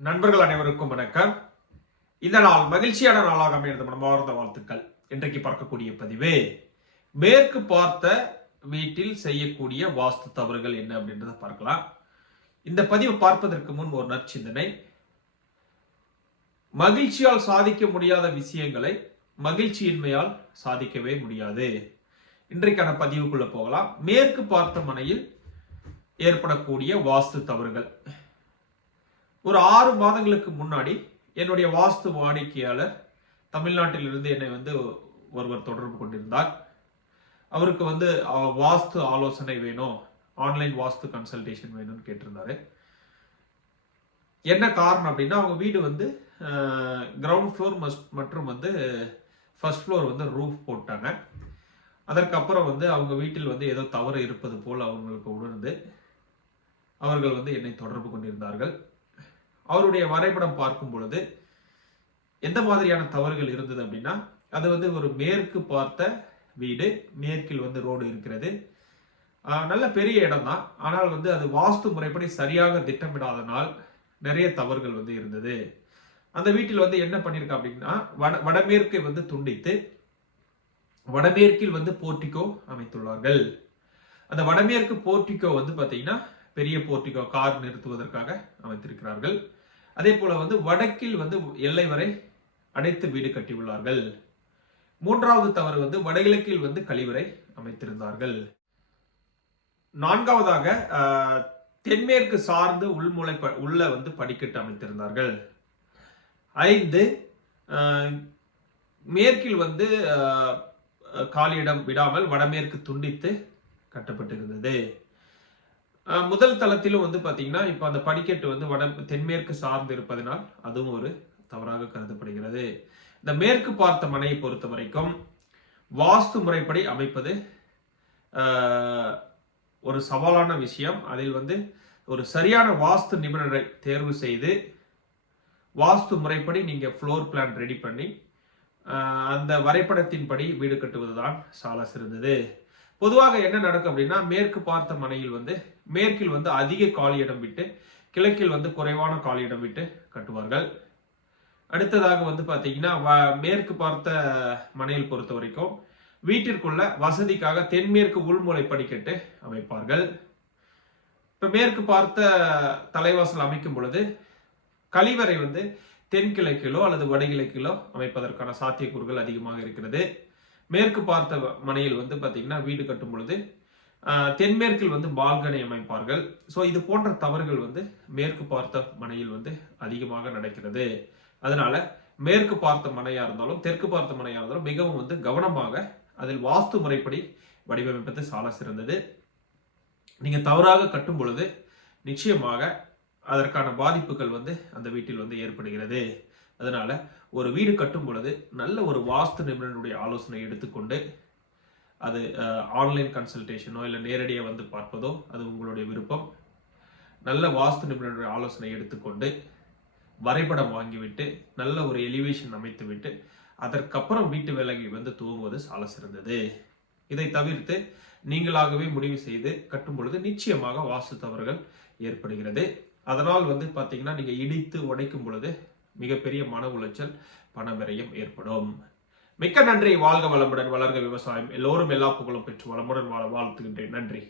நண்பர்கள் அனைவருக்கும் வணக்கம். இந்த நாள் மகிழ்ச்சியான நாளாக அமைகிறது. மனமார்ந்த வாழ்த்துக்கள். இன்றைக்கு பார்க்கக்கூடிய பதிவு மேற்கு பார்த்த வீட்டில் செய்யக்கூடிய வாஸ்து தவறுகள் என்ன அப்படின்றத பார்க்கலாம். இந்த பதிவு பார்ப்பதற்கு முன் ஒரு நற்சிந்தனை. மகிழ்ச்சியால் சாதிக்க முடியாத விஷயங்களை மகிழ்ச்சியின்மையால் சாதிக்கவே முடியாது. இன்றைக்கான பதிவுக்குள்ள போகலாம். மேற்கு பார்த்த மனையில் ஏற்படக்கூடிய வாஸ்து தவறுகள். ஒரு 6 மாதங்களுக்கு முன்னாடி என்னுடைய வாஸ்து வாடிக்கையாளர் தமிழ்நாட்டிலிருந்து என்னை ஒருவர் தொடர்பு கொண்டிருந்தார். அவருக்கு வாஸ்து ஆலோசனை வேணும், ஆன்லைன் வாஸ்து கன்சல்டேஷன் வேணும்னு கேட்டிருந்தாரு. என்ன காரணம் அப்படின்னா, அவங்க வீடு கிரவுண்ட் ஃப்ளோர் மற்றும் ஃபர்ஸ்ட் ஃப்ளோர் ரூஃப் போட்டாங்க. அதற்கப்புறம் அவங்க வீட்டில் ஏதோ தவறு இருப்பது போல் அவங்களுக்கு உணர்ந்து அவர்கள் என்னை தொடர்பு கொண்டிருந்தார்கள். அவருடைய வரைபடம் பார்க்கும் பொழுது எந்த மாதிரியான தவறுகள் இருந்தது அப்படின்னா, அது ஒரு மேற்கு பார்த்த வீடு, மேற்கில் ரோடு இருக்கிறது. நல்ல பெரிய இடம் தான். ஆனால் அது வாஸ்து முறைப்படி சரியாக திட்டமிடாதனால் நிறைய தவறுகள் இருந்தது. அந்த வீட்டில் என்ன பண்ணிருக்க அப்படின்னா, வடமேற்கை துண்டித்து வடமேற்கில் போர்ட்டிகோ அமைத்துள்ளார்கள். அந்த வடமேற்கு போர்ட்டிகோ பாத்தீங்கன்னா பெரிய போர்ட்டிகோ, கார் நிறுத்துவதற்காக அமைத்திருக்கிறார்கள். அதே போல வடக்கில் எல்லை வரை அடைத்து வீடு கட்டியுள்ளார்கள். 3வது தவறு வடகிழக்கில் கழிவறை அமைத்திருந்தார்கள். 4வதாக தென்மேற்கு சார்ந்து உள்ள படிக்கட்டு அமைத்திருந்தார்கள். 5 மேற்கில் காலியிடம் விடாமல் வடமேற்கு துண்டித்து கட்டப்பட்டிருந்தது. முதல் தளத்திலும் பாத்தீங்கன்னா இப்ப அந்த படிக்கட்டு தென்மேற்கு சார்ந்து இருப்பதனால் அதுவும் ஒரு தவறாக கருதப்படுகிறது. இந்த மேற்கு பார்த்த மனையை பொறுத்த வரைக்கும் வாஸ்து முறைப்படி அமைப்பது ஒரு சவாலான விஷயம். அதில் ஒரு சரியான வாஸ்து நிபுணரை தேர்வு செய்து வாஸ்து முறைப்படி நீங்க ஃப்ளோர் பிளான் ரெடி பண்ணி அந்த வரைபடத்தின்படி வீடு கட்டுவதுதான் சால சிறந்தது. பொதுவாக என்ன நடக்கும் அப்படின்னா, மேற்கு பார்த்த மனையில் மேற்கில் அதிக காலி இடம் விட்டு கிழக்கில் குறைவான காலி இடம் விட்டு கட்டுவார்கள். அடுத்ததாக பாத்தீங்கன்னா, மேற்கு பார்த்த மனையில் பொறுத்த வரைக்கும் வீட்டிற்குள்ள வசதிக்காக தென்மேற்கு உள்முறை படிக்கட்டு அமைப்பார்கள். இப்ப மேற்கு பார்த்த தலைவாசல் அமைக்கும் பொழுது கழிவறை தென்கிழக்கிலோ அல்லது வடகிழக்கிலோ அமைப்பதற்கான சாத்தியக்கூறுகள் அதிகமாக இருக்கிறது. மேற்கு பார்த்த மனையில் பாத்தீங்கன்னா வீடு கட்டும் பொழுது தென்மேற்கில் பால்கனி அமைப்பார்கள். சோ இது போன்ற தவறுகள் மேற்கு பார்த்த மனையில் அதிகமாக நடக்கிறது. அதனால மேற்கு பார்த்த மனையா இருந்தாலும் தெற்கு பார்த்த மனையா இருந்தாலும் மிகவும் கவனமாக அதில் வாஸ்து முறைப்படி வடிவமைப்பது சால சிறந்தது. நீங்க தவறாக கட்டும் பொழுது நிச்சயமாக அதற்கான பாதிப்புகள் அந்த வீட்டில் ஏற்படுகிறது. அதனால ஒரு வீடு கட்டும் பொழுது நல்ல ஒரு வாஸ்து நிபுணருடைய ஆலோசனை எடுத்துக்கொண்டு, அது ஆன்லைன் கன்சல்டேஷனோ இல்லை நேரடியாக பார்ப்பதோ அது உங்களுடைய விருப்பம். நல்ல வாஸ்து நிபுணருடைய ஆலோசனை எடுத்துக்கொண்டு வரைபடம் வாங்கிவிட்டு நல்ல ஒரு எலிவேஷன் அமைத்து விட்டு அதற்கப்புறம் வீட்டு வேலையை துவங்குவது சால சிறந்தது. இதை தவிர்த்து நீங்களாகவே முடிவு செய்து கட்டும் பொழுது நிச்சயமாக வாஸ்து தவறுகள் ஏற்படுகிறது. அதனால் பாத்தீங்கன்னா நீங்க இடித்து உடைக்கும் பொழுது மிகப்பெரிய மன உளைச்சல், பண விரயம் ஏற்படும். மிக்க நன்றி. வாழ்க வளமுடன், வளர்க விவசாயம். எல்லோரும் எல்லா புகழும் பெற்று வளமுடன் வாழ வாழ்த்துகின்றேன். நன்றி.